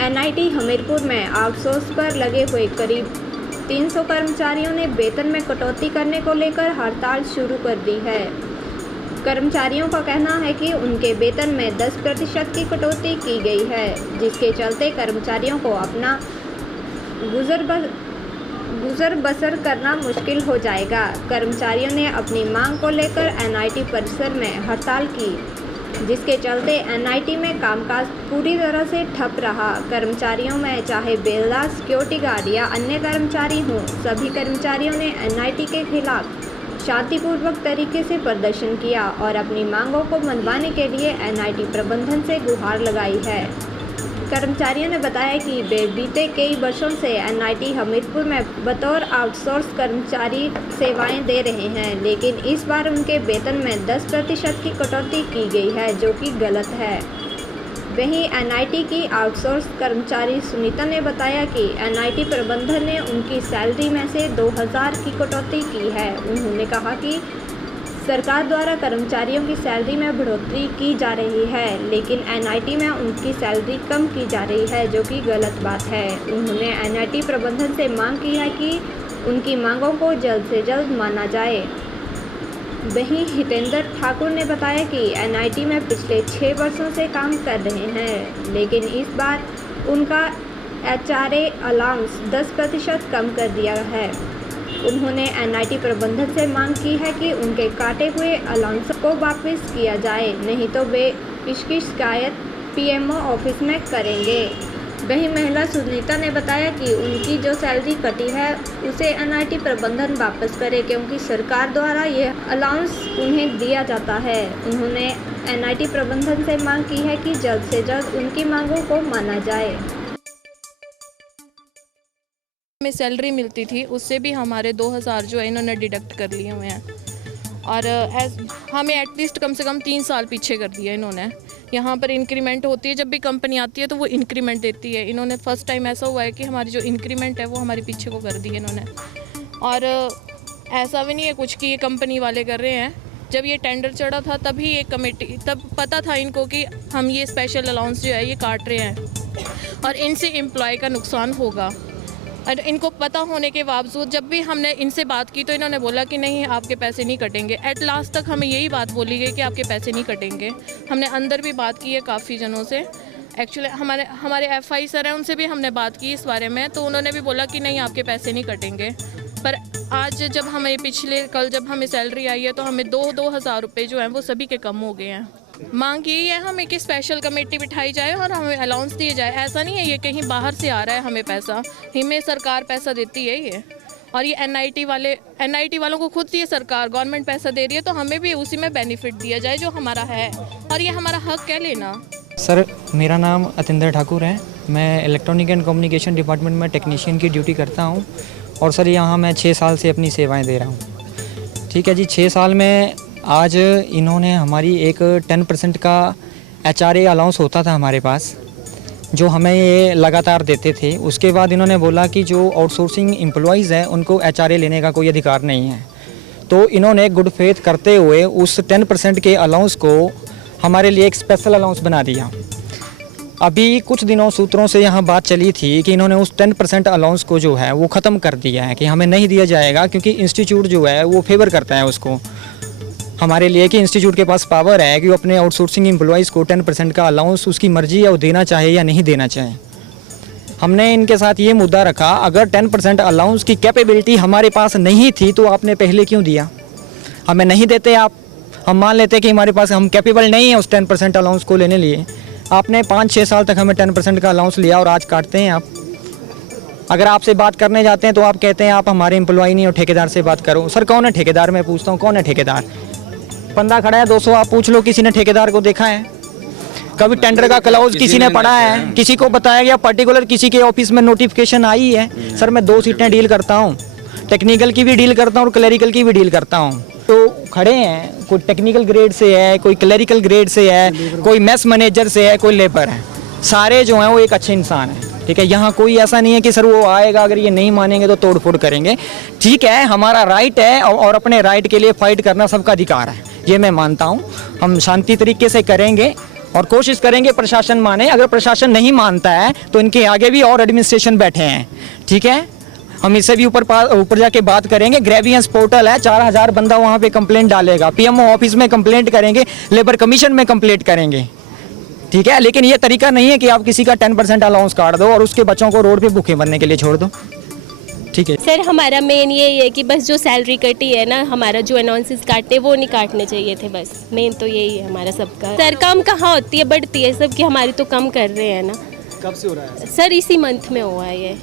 NIT Hamirpur में outsource पर लगे हुए करीब 300 कर्मचारियों ने वेतन में कटौती करने को लेकर हड़ताल शुरू कर दी है। कर्मचारियों का कहना है कि उनके वेतन में 10% की कटौती की गई है, जिसके चलते कर्मचारियों को अपना गुजर बसर करना मुश्किल हो जाएगा। कर्मचारियों ने अपनी मांग को लेकर एनआईटी परिसर में हड़ताल की, जिसके चलते एनआईटी में कामकाज पूरी तरह से ठप रहा। कर्मचारियों में चाहे बेलदार, सिक्योरिटी गार्ड या अन्य कर्मचारी हों, सभी कर्मचारियों ने एनआईटी के खिलाफ शांतिपूर्वक तरीके से प्रदर्शन किया और अपनी मांगों को मनवाने के लिए एनआईटी प्रबंधन से गुहार लगाई है। कर्मचारियों ने बताया कि वे बीते कई वर्षों से एनआईटी हमीरपुर में बतौर आउटसोर्स कर्मचारी सेवाएं दे रहे हैं, लेकिन इस बार उनके वेतन में 10% की कटौती की गई है, जो कि गलत है। वहीं एनआईटी की आउटसोर्स कर्मचारी सुनीता ने बताया कि एनआईटी प्रबंधन ने उनकी सैलरी में से 2000 की कटौती की है। उन्होंने कहा कि सरकार द्वारा कर्मचारियों की सैलरी में बढ़ोतरी की जा रही है, लेकिन एनआईटी में उनकी सैलरी कम की जा रही है, जो कि गलत बात है। उन्होंने एनआईटी प्रबंधन से मांग की है कि उनकी मांगों को जल्द से जल्द माना जाए। वहीं हितेंद्र ठाकुर ने बताया कि एनआईटी में पिछले 6 वर्षों से काम कर रहे हैं, लेकिन इस बार उनका एचआरए अलाउंस 10% कम कर दिया है। उन्होंने एनआईटी प्रबंधन से मांग की है कि उनके काटे हुए अलाउंस को वापस किया जाए, नहीं तो वे इसकी शिकायत पीएमओ ऑफिस में करेंगे। वहीं महिला सुनीता ने बताया कि उनकी जो सैलरी कटी है उसे एनआईटी प्रबंधन वापस करे, क्योंकि सरकार द्वारा यह अलाउंस उन्हें दिया जाता है। उन्होंने एनआईटी प्रबंधन से मांग की है कि जल्द से जल्द उनकी मांगों को माना जाए। हमें सैलरी मिलती थी, उससे भी हमारे 2000 जो है इन्होंने डिडक्ट कर लिए हुए हैं और हमें एटलीस्ट कम से कम 3 साल पीछे कर दिया इन्होंने। यहाँ पर इंक्रीमेंट होती है, जब भी कंपनी आती है तो वो इंक्रीमेंट देती है। इन्होंने फर्स्ट टाइम ऐसा हुआ है कि हमारी जो इंक्रीमेंट है वो हमारे पीछे को कर दी है इन्होंने। और ऐसा भी नहीं है कुछ कि ये कंपनी वाले कर रहे हैं। जब ये टेंडर चढ़ा था तभी एक कमेटी, तब पता था इनको कि हम ये स्पेशल अलाउंस जो है ये काट रहे हैं और इनसे एम्प्लॉय का नुकसान होगा। और इनको पता होने के बावजूद जब भी हमने इनसे बात की तो इन्होंने बोला कि नहीं, आपके पैसे नहीं कटेंगे। एट लास्ट तक हमें यही बात बोली गई कि आपके पैसे नहीं कटेंगे। हमने अंदर भी बात की है काफ़ी जनों से। एक्चुअली हमारे एफआई सर हैं, उनसे भी हमने बात की इस बारे में, तो उन्होंने भी बोला कि नहीं, आपके पैसे नहीं कटेंगे। पर आज जब हमें कल जब हमें सैलरी आई है तो हमें 2,000 रुपये जो हैं वो सभी के कम हो गए हैं। मांग यही है हमें कि स्पेशल कमेटी बिठाई जाए और हमें अलाउंस दिए जाए। ऐसा नहीं है ये कहीं बाहर से आ रहा है हमें पैसा, हमें सरकार पैसा देती है ये। और ये एनआईटी वालों को खुद ये सरकार गवर्नमेंट पैसा दे रही है, तो हमें भी उसी में बेनिफिट दिया जाए जो हमारा है, और ये हमारा हक है लेना। सर, मेरा नाम हितेंद्र ठाकुर है। मैं इलेक्ट्रॉनिक एंड कम्युनिकेशन डिपार्टमेंट में टेक्नीशियन की ड्यूटी करता हूँ और सर यहाँ मैं 6 साल से अपनी सेवाएं दे रहा हूँ। ठीक है जी, 6 साल में आज इन्होंने हमारी एक 10% का एचआरए अलाउंस होता था हमारे पास, जो हमें ये लगातार देते थे। उसके बाद इन्होंने बोला कि जो आउटसोर्सिंग एम्प्लॉइज़ हैं उनको एचआरए लेने का कोई अधिकार नहीं है। तो इन्होंने गुड फेथ करते हुए उस 10% के अलाउंस को हमारे लिए एक स्पेशल अलाउंस बना दिया। अभी कुछ दिनों सूत्रों से यहाँ बात चली थी कि इन्होंने उस 10% अलाउंस को जो है वो ख़त्म कर दिया है, कि हमें नहीं दिया जाएगा, क्योंकि इंस्टीट्यूट जो है वो फेवर करता है उसको हमारे लिए, कि इंस्टीट्यूट के पास पावर है कि वो अपने आउटसोर्सिंग एम्प्लॉइज़ को 10% का अलाउंस उसकी मर्जी है वो देना चाहे या नहीं देना चाहे। हमने इनके साथ ये मुद्दा रखा, अगर 10% अलाउंस की कैपेबिलिटी हमारे पास नहीं थी तो आपने पहले क्यों दिया? हमें नहीं देते आप, हम मान लेते कि हमारे पास हम कैपेबल नहीं है उस 10% अलाउंस को लेने लिए। आपने 5-6 साल तक हमें 10% का अलाउंस लिया और आज काटते हैं आप। अगर आपसे बात करने जाते हैं तो आप कहते हैं आप हमारे एम्प्लॉय नहीं हो, ठेकेदार से बात करो। सर कौन है ठेकेदार? मैं पूछता हूँ कौन है ठेकेदार? बंदा खड़ा है 200, आप पूछ लो किसी ने ठेकेदार को देखा है? कभी टेंडर का क्लॉज किसी ने पढ़ा है? किसी को बताया गया पर्टिकुलर किसी के ऑफिस में नोटिफिकेशन आई है? सर मैं 2 सीटें डील करता हूँ, टेक्निकल की भी डील करता हूँ और क्लरिकल की भी डील करता हूँ। तो खड़े हैं, कोई टेक्निकल ग्रेड से है, कोई क्लरिकल ग्रेड से है, कोई मेस मैनेजर से है, कोई लेबर है, सारे जो हैं वो एक अच्छे इंसान हैं। ठीक है, यहाँ कोई ऐसा नहीं है कि सर वो आएगा अगर ये नहीं मानेंगे तो तोड़ फोड़ करेंगे। ठीक है, हमारा राइट है और अपने राइट के लिए फाइट करना सबका अधिकार है, ये मैं मानता हूँ। हम शांति तरीके से करेंगे और कोशिश करेंगे प्रशासन माने। अगर प्रशासन नहीं मानता है तो इनके आगे भी और एडमिनिस्ट्रेशन बैठे हैं, ठीक है, हम इससे भी ऊपर जाके बात करेंगे। ग्रेवियंस पोर्टल है, 4000 बंदा वहाँ पे कंप्लेंट डालेगा, पीएमओ ऑफिस में कंप्लेंट करेंगे, लेबर कमीशन में कंप्लेंट करेंगे, ठीक है। लेकिन ये तरीका नहीं है कि आप किसी का 10% अलाउंस काट दो और उसके बच्चों को रोड पे भूखे मरने के लिए छोड़ दो, ठीक है। सर हमारा मेन यही है कि बस जो सैलरी कटी है ना, हमारा जो अनाउंसेस काटते वो नहीं काटने चाहिए थे, बस मेन तो यही है हमारा सबका। सर कम कहाँ होती है, बढ़ती है सबकी, हमारी तो कम कर रहे हैं ना। कब से हो रहा है? सर इसी मंथ में हुआ है ये।